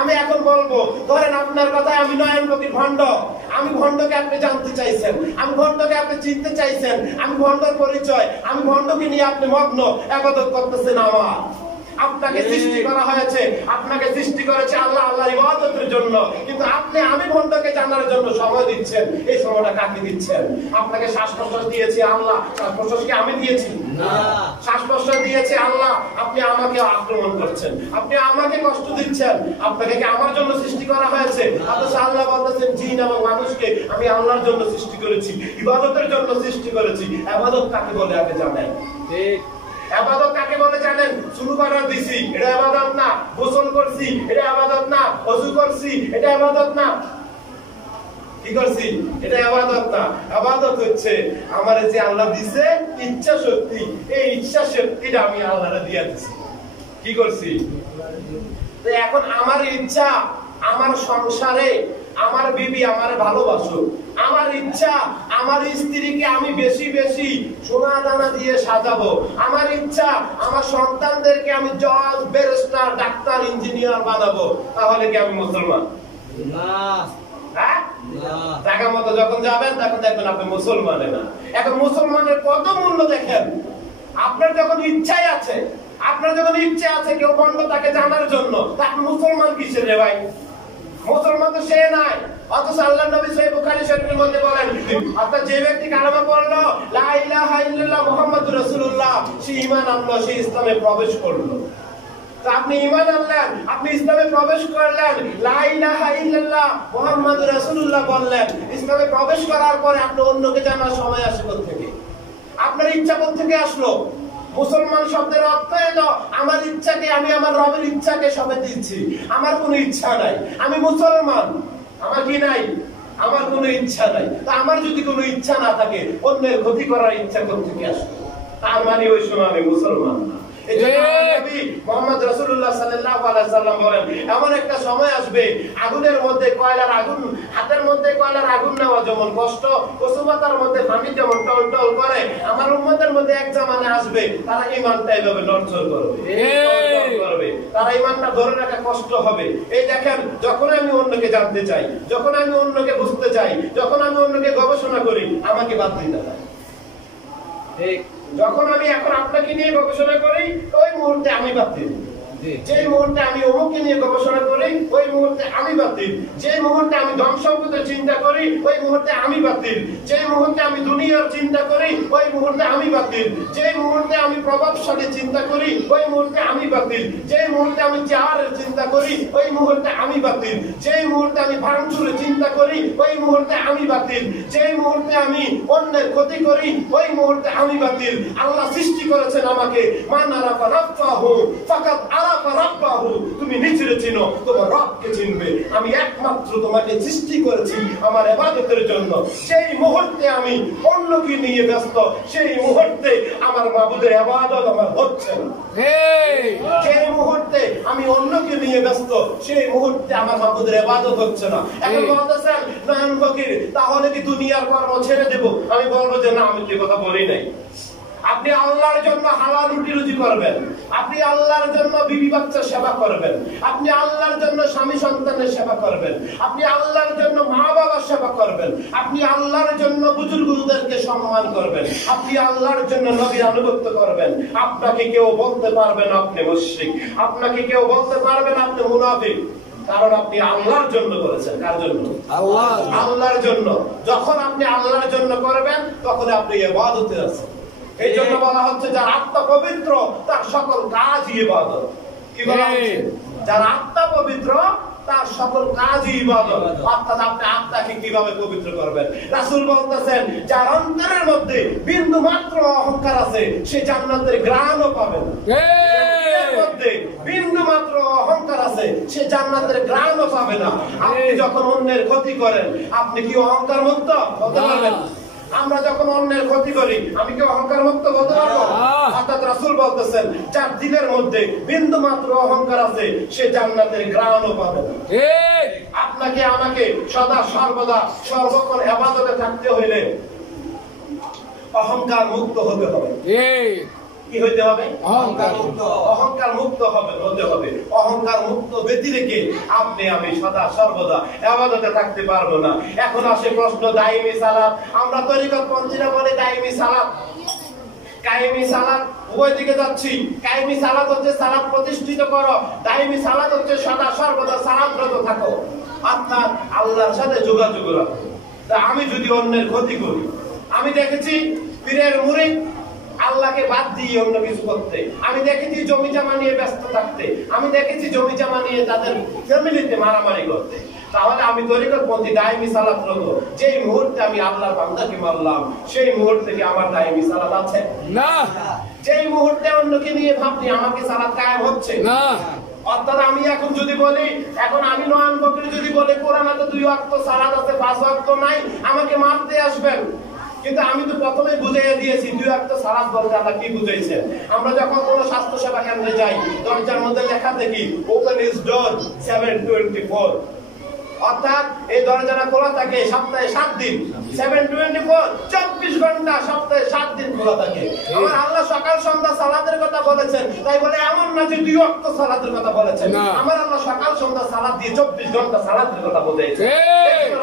আমি এখন বলবো, ধরেন আপনার কথায় আমি নয়ন ফকির ভণ্ড, আমি ভণ্ডকে আপনি জানতে চাইছেন, আমি ভণ্ডকে আপনি চিনতে চাইছেন, আমি ভণ্ডর পরিচয়, আমি ভণ্ডকে নিয়ে আপনি মগ্ন ইবাদত করতেছেন। আমার আপনাকে সৃষ্টি করা হয়েছে, আপনাকে সৃষ্টি করেছে আল্লাহ, আল্লাহর ইবাদতের জন্য, কিন্তু আপনি আমি ভণ্ডকে জানার জন্য সময় দিচ্ছেন। এই সময়টা কাকে দিচ্ছেন? আপনাকে শ্বাস প্রশ্বাস দিয়েছে আল্লাহ, শ্বাস প্রশ্বাস কি আমি দিয়েছি? না, শ্বাস প্রশ্বাস দিয়েছে আল্লাহ। আপনি আমাকে আক্রমণ করছেন, আপনি আমাকে কষ্ট দিচ্ছেন। আপনাকে কি আমার জন্য সৃষ্টি করা হয়েছে? অথচ আল্লাহ বলতেছেন জিন এবং মানুষকে আমি আল্লাহর জন্য সৃষ্টি করেছি, ইবাদতের জন্য সৃষ্টি করেছি। ইবাদত কাকে বলে আগে জানেন? ঠিক, ইবাদত কাকে বলে জানেন? শুরু করার দিছি, এটা ইবাদত না। গোসল করছি, এটা ইবাদত না। ওযু করছি, এটা ইবাদত না। কি করছি? এটা ইবাদত না। ইবাদত হচ্ছে আমারে যে আল্লাহ দিছে ইচ্ছা শক্তি, এই ইচ্ছা শক্তিটা আমি আল্লাহরে দিয়ে দিছি। কি করছি? তো এখন আমার ইচ্ছা, আমার সংসারে আমার বিবি আমার ভালোবাসো, আমার ইচ্ছা আমার স্ত্রীকে আমি বেশি বেশি সোনা দানা দিয়ে সাজাবো, আমার ইচ্ছা আমার সন্তানদেরকে আমি জজ, ব্যারিস্টার, ডাক্তার, ইঞ্জিনিয়ার বানাবো, তাহলে কি আমি মুসলমান? না। টাকা মতো যখন যাবেন তখন দেখবেন আপনি মুসলমানে না। এখন মুসলমানের কত মূল্য দেখেন। আপনার যখন ইচ্ছাই আছে, আপনার যখন ইচ্ছা আছে কেউ ভণ্ড তাকে জানার জন্য, তাকে মুসলমান কিসের রে ভাই? মুসলমান তো সে নাই। অথচ আল্লাহর নবী সহিহ বুখারী শরীফের মধ্যে বলেন, অর্থাৎ যে ব্যক্তি কালেমা পড়লো লা ইলাহা ইল্লাল্লাহ মুহাম্মাদুর রাসূলুল্লাহ, সে ঈমান আনলো, সে ইসলামে প্রবেশ করলো। তো আপনি ঈমান আনলেন, আপনি ইসলামে প্রবেশ করলেন, লা ইলাহা ইল্লাল্লাহ মুহাম্মাদুর রাসূলুল্লাহ বললেন, ইসলামে প্রবেশ করার পরে আপনি অন্যকে জানার সময় আসে কোথা থেকে? আপনার ইচ্ছা কোথা থেকে আসলো? মুসলমান শব্দের অর্থ হলো আমার ইচ্ছাকে আমি আমার রবের ইচ্ছাকে সবে দিচ্ছি। আমার কোনো ইচ্ছা নাই, আমি মুসলমান, আমার কি নাই? আমার কোনো ইচ্ছা নাই। তা আমার যদি কোনো ইচ্ছা না থাকে, অন্যের ক্ষতি করার ইচ্ছা কোথা থেকে আসবে? তার মানে ওই সময় আমি মুসলমান না। মুহাম্মদ রাসূলুল্লাহ সাল্লাল্লাহু আলাইহি ওয়াসাল্লাম বলেন, এমন একটা সময় আসবে আগুনের মধ্যে কয়লার আগুন, হাতের মধ্যে কয়লার আগুন নেওয়া যেমন কষ্ট, কসুমাতার মধ্যে পানি যেমন টলটল করে, আমার উম্মতের মধ্যে এক জামানে আসবে তারা ঈমানটা এইভাবে নড়চড় করবে, তারা ঈমানটা ধরে রাখা কষ্ট হবে। এই দেখেন, যখন আমি অন্যকে জানতে চাই, যখন আমি অন্যকে বুঝতে চাই, যখন আমি অন্যকে গবেষণা করি, আমাকে বাদ দিতে হয়। ঠিক, যখন আমি এখন আপনাকে নিয়ে গবেষণা করি, ওই মুহূর্তে আমি বাতিল। যে মুহূর্তে আমি অমুককে নিয়ে গবেষণা করি, ওই মুহূর্তে আমি বাতিল। যে মুহূর্তে আমি ধন সম্পদের চিন্তা করি, ওই মুহূর্তে আমি বাতিল। যে মুহূর্তে আমি দুনিয়ার চিন্তা করি, ওই মুহূর্তে আমি বাতিল। যে মুহূর্তে আমি প্রভাবশালী চিন্তা করি, ওই মুহূর্তে আমি বাতিল। যে মুহূর্তে আমি চেহারের চিন্তা করি, ওই মুহূর্তে আমি বাতিল। যে মুহূর্তে আমি ভাঙচুরের চিন্তা করি, ওই মুহূর্তে আমি বাতিল। যে মুহূর্তে আমি অন্যের ক্ষতি করি, ওই মুহূর্তে আমি বাতিল। আল্লাহ সৃষ্টি করেছেন আমাকে, মান আরাফা রাব্বাহু ফাকাদ আরাফা রাব্বাহু, তুমি নিজেরে চিনো, তোমার রবকে চিনবে। আমি একমাত্র তোমাকে সৃষ্টি করেছি আমার ইবাদতের জন্য। সেই মুহূর্তে আমি অন্যকে নিয়ে ব্যস্ত, সেই মুহূর্তে আমার মাবুদের ইবাদত আমার হচ্ছে না। যে মুহূর্তে আমি অন্যকে নিয়ে ব্যস্ত, সেই মুহূর্তে আমার মাবুদের ইবাদত হচ্ছে না। এখন বলতেছেন নয়ন ফকির, তাহলে কি দুনিয়ার কর্ম ছেড়ে দেব? আমি বলবো যে না, আমি তো কথা বলি নাই। আপনি আল্লাহর জন্য হালাল রুটি রুজি করবেন, আপনি আল্লাহর জন্য বিবি বাচ্চার সেবা করবেন, আপনি আল্লাহর জন্য স্বামী সন্তানের সেবা করবেন, আপনি আল্লাহর জন্য মা বাবার সেবা করবেন, আপনি আল্লাহর জন্য বুজুর্গদেরকে সম্মান করবেন, আপনি আল্লাহর জন্য নবীর আনুগত্য করবেন। আপনাকে কেউ বলতে পারবে না আপনি মুশরিক, আপনাকে কেউ বলতে পারবে না আপনি মুনাফিক, কারণ আপনি আল্লাহর জন্য করেছেন। কার জন্য? আল্লাহ, আল্লাহর জন্য। যখন আপনি আল্লাহর জন্য করবেন, তখন আপনি ইবাদতে আছেন। এই জন্য বলা হচ্ছে যার আত্মা পবিত্র তার সকল কাজই ইবাদত। কি বলা হচ্ছে? যার আত্মা পবিত্র তার সকল কাজই ইবাদত। অর্থাৎ আপনি আত্মাকে কিভাবে পবিত্র করবেন? রাসূল বলতেছেন, যার অন্তরের মধ্যে বিন্দু মাত্র অহংকার আছে, সে জান্নাতের ঘ্রাণও পাবে না। এর মধ্যে বিন্দু মাত্র অহংকার আছে, সে জান্নাতের ঘ্রাণও পাবে না। আপনি যখন অন্যের ক্ষতি করেন, আপনি কি অহংকার মুক্ত হতে পারবেন? আমরা যখন অন্যের ক্ষতি করি, আমি কি অহংকার মুক্ত বলতে পারবো? অর্থাৎ রাসূল বলতেছেন, যার দিলের মধ্যে বিন্দু মাত্র অহংকার আছে, সে জান্নাতের ঘ্রাণও পাবে না। আপনাকে আমাকে সদা সর্বদা সর্বক্ষণ ইবাদতে থাকতে হইলে অহংকার মুক্ত হতে হবে। কি হইতে হবে? অহংকার মুক্ত। অহংকার মুক্ত হতে হবে। অহংকার মুক্ত ব্যক্তি রেখে আপনি আমি সদা সর্বদা ইবাদতে থাকতে পারবো না। এখন আসে প্রশ্ন, দাইমি সালাত। আমরা তরিকত পন্থীরা বলে দাইমি সালাত, কায়েমি সালাত, উভয় দিকে যাচ্ছি। কায়েমি সালাত হচ্ছে সালাত প্রতিষ্ঠিত করো, দাইমি সালাত হচ্ছে সদা সর্বদা সালাতরত থাকো, অর্থাৎ আল্লাহর সাথে যোগাযোগ রাখো। তা আমি যদি অন্যের ক্ষতি করি, আমি দেখেছি পীরের মুরিদ আল্লাহকে বাদ দিয়ে অন্য কিছু করতে, আমি দেখেছি জমি জমা নিয়ে ব্যস্ত থাকতে, আমি দেখেছি জমি জমা নিয়ে তাদের ফ্যামিলিতে মারামারি করতে। তাহলে আমি তরিকতপন্থী দাইমি সালাতরত। যেই মুহূর্তে আমি আল্লাহর বান্দাকে মারলাম, সেই মুহূর্তে কি আমার দাইমি সালাত আছে? না। যেই মুহূর্তে অন্যকে নিয়ে ভাবনি, আমাকে সালাত কায়েম হচ্ছে না। অর্থাৎ আমি এখন যদি বলি, এখন আমি নয়ন বকরি যদি বলি কোরআনে তো 2 ওয়াক্ত সালাত আছে, 5 ওয়াক্ত নাই, আমাকে মারতে আসবেন। কিন্তু আমি তো প্রথমেই বুঝাইয়া দিয়েছি 2 ওয়াক্ত সালাত বলতে আল্লাহ কি বুঝাইছে। আমরা যখন কোনো স্বাস্থ্য সেবা কেন্দ্রে যাই, দরজার মধ্যে লেখা দেখি ওপেন ইজ ডোর 7/24, অর্থাৎ এই দরজাটা খোলা থাকে সপ্তাহে 7 দিন, 7/24, 24 ঘন্টা সপ্তাহে 7 দিন খোলা থাকে। আমার আল্লাহ সকাল সন্ধ্যা সালাতের কথা বলেছেন, তাই বলে এমন না যে 2 ওয়াক্ত সালাতের কথা বলেছেন। আমার আল্লাহ সকাল সন্ধ্যা সালাত দিয়ে 24 ঘন্টা সালাতের কথা বলেছেন।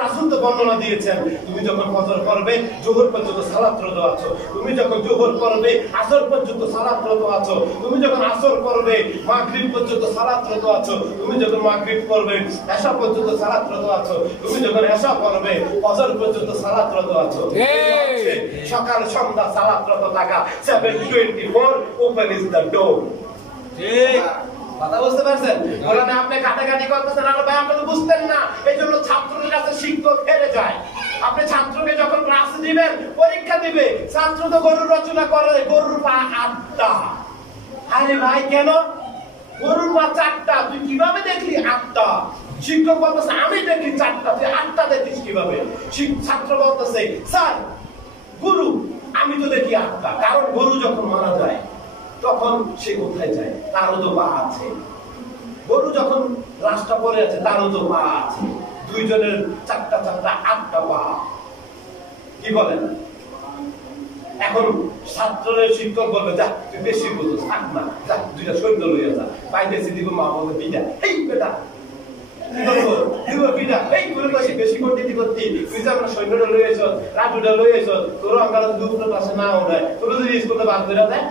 রাসূল তো বর্ণনা দিয়েছেন, তুমি যখন ফজর করবে যোহর পর্যন্ত সালাতরত আছো, তুমি যখন যোহর করবে আসর পর্যন্ত সালাতরত আছো, তুমি যখন আসর করবে মাগরিব পর্যন্ত সালাতরত আছো, তুমি যখন মাগরিব করবে এশা পর্যন্ত সালাতরত আছো, তুমি যখন এশা করবে ফজর পর্যন্ত সালাতরত আছো। সকাল সন্ধ্যা সালাতরত থাকা 7/24, ওপেন ইজ দ্য ডোর। ঠিক কথা বুঝতে পারছেন? কোরআনে আপনি কাটাকাটি করতেছেন, আর ভাই আপনি তো বুঝতেন না, এইজন্য ছাত্রদের কাছে শিক্ষক হেরে যায়। আপনি ছাত্রকে যখন ক্লাস দিবেন, পরীক্ষা দিবে, ছাত্র তো গরুর রচনা করে, গরুর পা 8টা। আরে ভাই কেন? গরুর পা 4টা, তুই কিভাবে দেখলি 8টা? শিক্ষক বলতেছে আমি দেখি 4টা, তুই 8টা দেখিস কিভাবে? ছাত্র বলতেছে স্যার গরু আমি তো দেখি 8টা। কারণ গরু যখন মারা যায় তখন সে কোথায় যায়? তারও তো পা আছে। গরু যখন লাশটা পড়ে আছে তারও তো পা আছে। দুইজনের 4টা 8টা পা। কি বলেন? এখন ছাত্রের শিক্ষক বলবে যা তুই বেশি বুঝছিস, থাক না, যা 2টা সৈন্য লইয়া যা। পাইতেছি দিব মা বলবে বিটা, এই বেটা কি করবো দিব বিটা, এই করে তো বেশি করতে করতে তুই তো আমরা সৈন্যটা লইয়েছ, রাজুটা লইয়েছ, তোর আঙ্গারা দুপুরের পাশে না ওঠায়, তোর যদি স্কুলে বার করে দেয়।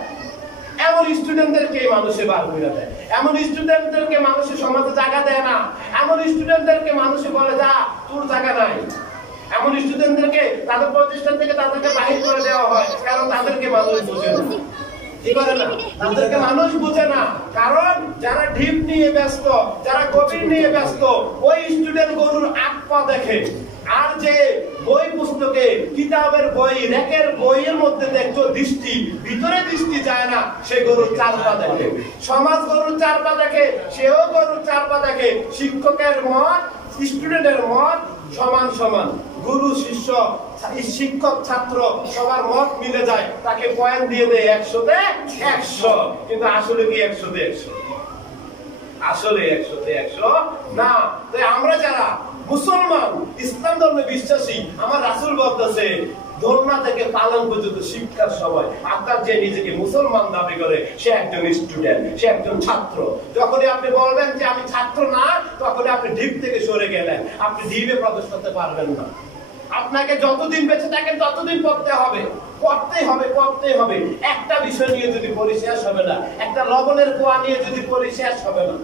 এমন স্টুডেন্টদেরকে মানুষে বার করে দেয়, এমন স্টুডেন্টদেরকে মানুষের সমাজে জায়গা দেয় না, এমন স্টুডেন্টদেরকে মানুষে বলে যা তোর জায়গা নাই। এমন স্টুডেন্টদেরকে তাদের প্রতিষ্ঠান থেকে তাদেরকে বাহির করে দেওয়া হয়, কারণ তাদেরকে মানুষ বুঝে না। কি করে না? তাদেরকে মানুষ বুঝে না। কারণ যারা ঢিপ নিয়ে ব্যস্ত, যারা গভীর নিয়ে ব্যস্ত, ওই স্টুডেন্ট গরুর 8 পা দেখে। আর যে বই পুস্তকে কিতাবের বই রেকের বইয়ের মধ্যে দেখছো দৃষ্টি, ভিতরে দৃষ্টি যায় না, সে গরুর 4 পা দেখে। সমাজ গরুর 4 পা দেখে, সেও গরুর 4 পা দেখে। শিক্ষকের মত স্টুডেন্টের মত সমান সমান, গুরু শিষ্য শিক্ষক ছাত্র সবার মত মিলে যায়, তাকে পয়েন্ট দিয়ে দেয় 100-তে 100। কিন্তু আসলে কি 100-তে 100? আসলে 100-তে 100 না। তাই আমরা যারা মুসলমান, ইসলাম ধর্মে বিশ্বাসী, আমার রাসূল বলতেছে ধর্মা থেকে পালন পর্যন্ত শিক্ষার সময় আপনার যে নিজেকে মুসলমান দাবি করে সে একজন স্টুডেন্ট, সে একজন ছাত্র। যখনই আপনি বলবেন যে আমি ছাত্র না, তখনই আপনি ঢিপ থেকে সরে গেলেন, আপনি ঢিপে প্রবেশ করতে পারবেন না। আপনাকে যতদিন বেঁচে থাকেন ততদিন পড়তে হবে, পড়তেই হবে, পড়তেই হবে। একটা বিষয় নিয়ে যদি পড়ি শেষ হবে না, একটা লবণের কোয়া নিয়ে যদি পড়ি শেষ হবে না।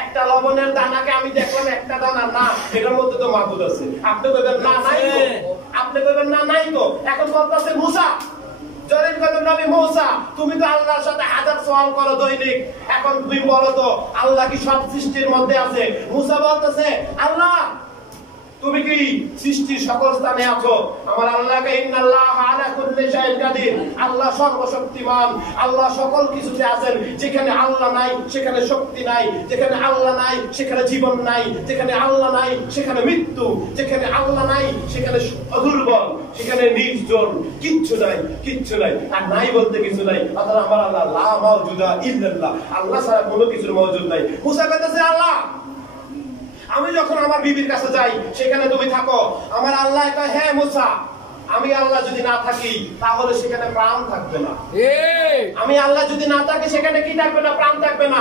একটা লবণের দানাকে আমি দেখলাম একটা দানা না, এটার মধ্যে তো মাদুদ আছে। আপনি বলবেন না নাই তো, আপনি বলবেন না নাই তো। এখন বলতেছে মুসা, জরিন কত নবী মুসা, তুমি তো আল্লাহর সাথে 1000 সওয়াল করো দৈনিক, এখন তুমি বলো তো আল্লাহ কি সব সৃষ্টির মধ্যে আছে? মুসা বলতেছে আল্লাহ তুমি কি সৃষ্টির সকল স্থানে আছো? আমার আল্লাহকে ইন্নাল্লাহা আলা কুল্লি শাইইন কাদির, আল্লাহ সর্বশক্তিমান, আল্লাহ সকল কিছুতে আছেন। যেখানে আল্লাহ নাই সেখানে শক্তি নাই, যেখানে আল্লাহ নাই সেখানে জীবন নাই, যেখানে আল্লাহ নাই সেখানে মৃত্যু, যেখানে আল্লাহ নাই সেখানে দুর্বল, সেখানে নির্জন, কিচ্ছু নাই, কিচ্ছু নাই। আর নাই বলতে কিছু নাই। অর্থাৎ আমার আল্লাহ লা মাওজুদা ইল্লাল্লাহ, আল্লাহ ছাড়া কোনো কিছুর মওজুদ নাই। মুসা বলতেছে আল্লাহ আমি যখন আমার বিবির কাছে যাই সেখানে তুমি থাকো। আমার আল্লাহ কয় হ্যাঁ মুসা আমি আল্লাহ যদি না থাকি তাহলে সেখানে প্রাণ থাকবে না। আমি আল্লাহ যদি না থাকি সেখানে কি থাকবে না? প্রাণ থাকবে না।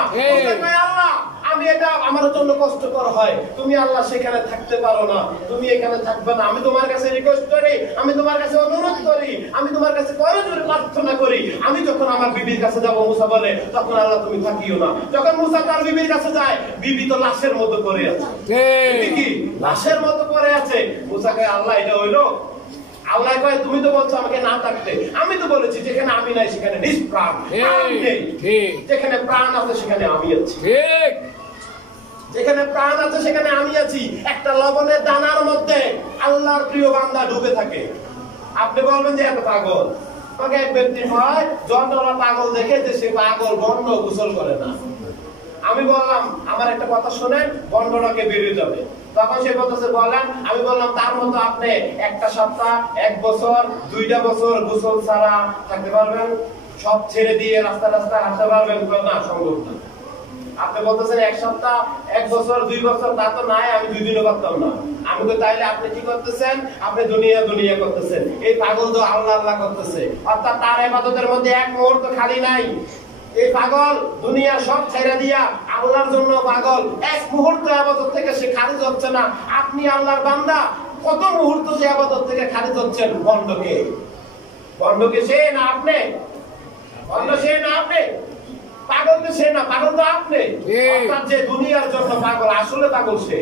আল্লাহ আমি এটা আমার জন্য কষ্টকর হয়, তুমি আল্লাহ সেখানে থাকতে পারো না, তুমি এখানে থাকবে না। আমি তোমার কাছে রিকোয়েস্ট করি, আমি তোমার কাছে অনুরোধ করি, আমি তোমার কাছে করজোরে প্রার্থনা করি। আমি যখন আমার বিবির কাছে যাব, মুসা বলে তখন আল্লাহ তুমি থাকিও না। যখন মুসা তার বিবির কাছে যায়, বিবি তো লাশের মতো পড়ে আছে। কি লাশের মতো পড়ে আছে? মুসা কয় আল্লাহ এটা হইলো? আল্লাহ কয় তুমি তো বলছো আমাকে না থাকতে, আমি তো বলেছি যেখানে আমি নাই সেখানে নিষ্প্রাণ, যেখানে প্রাণ আছে সেখানে আমি আছি। যেখানে প্রাণ আছে সেখানে আমি আছি। একটা লবণের দানার মধ্যে আল্লাহর প্রিয় বান্দা ডুবে থাকে। আপনি বলবেন যে এত পাগল। আমাকে এক ব্যক্তি হয় যন্ত্রণা পাগল দেখে যে সে পাগল, বন্ধ গোসল করে না। আমি বললাম আমার একটা কথা শোনেন, বন্ধটাকে বেরিয়ে যাবে। তখন সে বলতেছে বলেন। আমি বললাম তার মতো আপনি একটা সপ্তাহ, এক বছর, 2টা বছর গোসল ছাড়া থাকতে পারবেন? সব ছেড়ে দিয়ে রাস্তা রাস্তা হাঁটতে পারবেন? না, সম্ভব না। আপনি বলতেছেন এক সপ্তাহ, 1 বছর, 2 বছর, তা তো নাই, আমি 2 দিনও করতাম না। আমি তো তাইলে আপনি কি করতেছেন? আপনি দুনিয়া দুনিয়া করতেছেন। এই পাগল তো আল্লাহ আল্লাহ করতেছে, অর্থাৎ তার ইবাদতের মধ্যে এক মুহূর্ত খালি নাই। এই পাগল দুনিয়া সব ছেড়ে দিয়া আল্লাহর জন্য পাগল, এক মুহূর্ত ইবাদত থেকে সে খারিজ হচ্ছে না। আপনি আল্লাহর বান্দা, কত মুহূর্ত যে ইবাদত থেকে খারিজ হচ্ছেন? বন্ধকে বন্ধকে সে না আপনি? বন্ধ সে না আপনি? পাগল তো সে না, পাগল তো আপনি। অর্থাৎ যে দুনিয়ার জন্য পাগল, আসলে পাগল সে।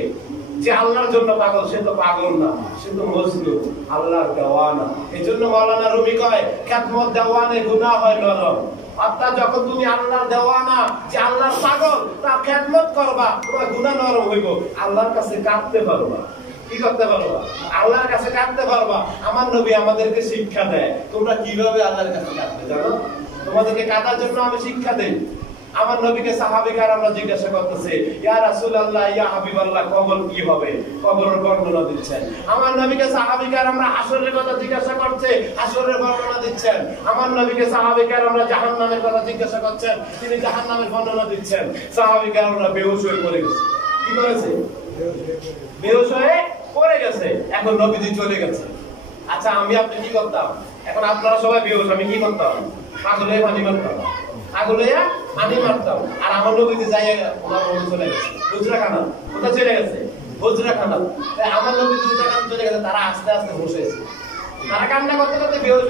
যে আল্লাহর জন্য পাগল সে তো পাগল না, সে তো মজলুম, আল্লাহর দেওয়ানা। এই জন্য মাওলানা রুমি কয় খেদমত দেওয়ানে গুনাহ হয় নরম। অর্থাৎ যখন তুমি আল্লাহর দেওয়ানা, যে আল্লাহর পাগল, তার খেদমত করবা, তোমার গুনাহ নরম হইব। আল্লাহর কাছে কাঁদতে পারবা। কি করতে পারবা? আল্লাহর কাছে কাঁদতে পারবা। আমার নবী আমাদেরকে শিক্ষা দেয় তোমরা কিভাবে আল্লাহর কাছে কাঁদতে জানো। তোমাদেরকে কাঁদার জন্য আমি শিক্ষা দেই। আমার নবীকে সাহাবীরা আমরা জিজ্ঞাসা করতেছে, ইয়া রাসূলুল্লাহ, ইয়া হাবিবাল্লাহ, কবর কি হবে? কবরের বর্ণনা দিচ্ছেন। আমার নবীকে সাহাবীরা আমরা হাসরের কথা জিজ্ঞাসা করছে, হাসরের বর্ণনা দিচ্ছেন। আমার নবীকে সাহাবীরা আমরা জাহান্নামের কথা জিজ্ঞাসা করছেন, তিনি জাহান্নামের বর্ণনা দিচ্ছেন। সাহাবীরা আমরা বেহুশ হয়ে পড়ে গেছে। কি করেছে? বেহুশ হয়ে পড়ে গেছে। এখন নবীজি চলে গেছে। আচ্ছা আমি আপনি কি করতাম? এখন আপনারা সবাই বেহুশ, আমি কি করতাম? পাগলে পানি মারতাম, পাগলে পানি মারতাম। আর আমার নবীজি যাই ওনার মনে চলে গেছে হুজরাখানা। কোথায় চলে গেছে? হুজরাখানা। আমার নবীজি হুজরাখানা চলে গেছে, তারা আস্তে আস্তে বসে আছে। তারা কান্না করতে করতে বেহুশ।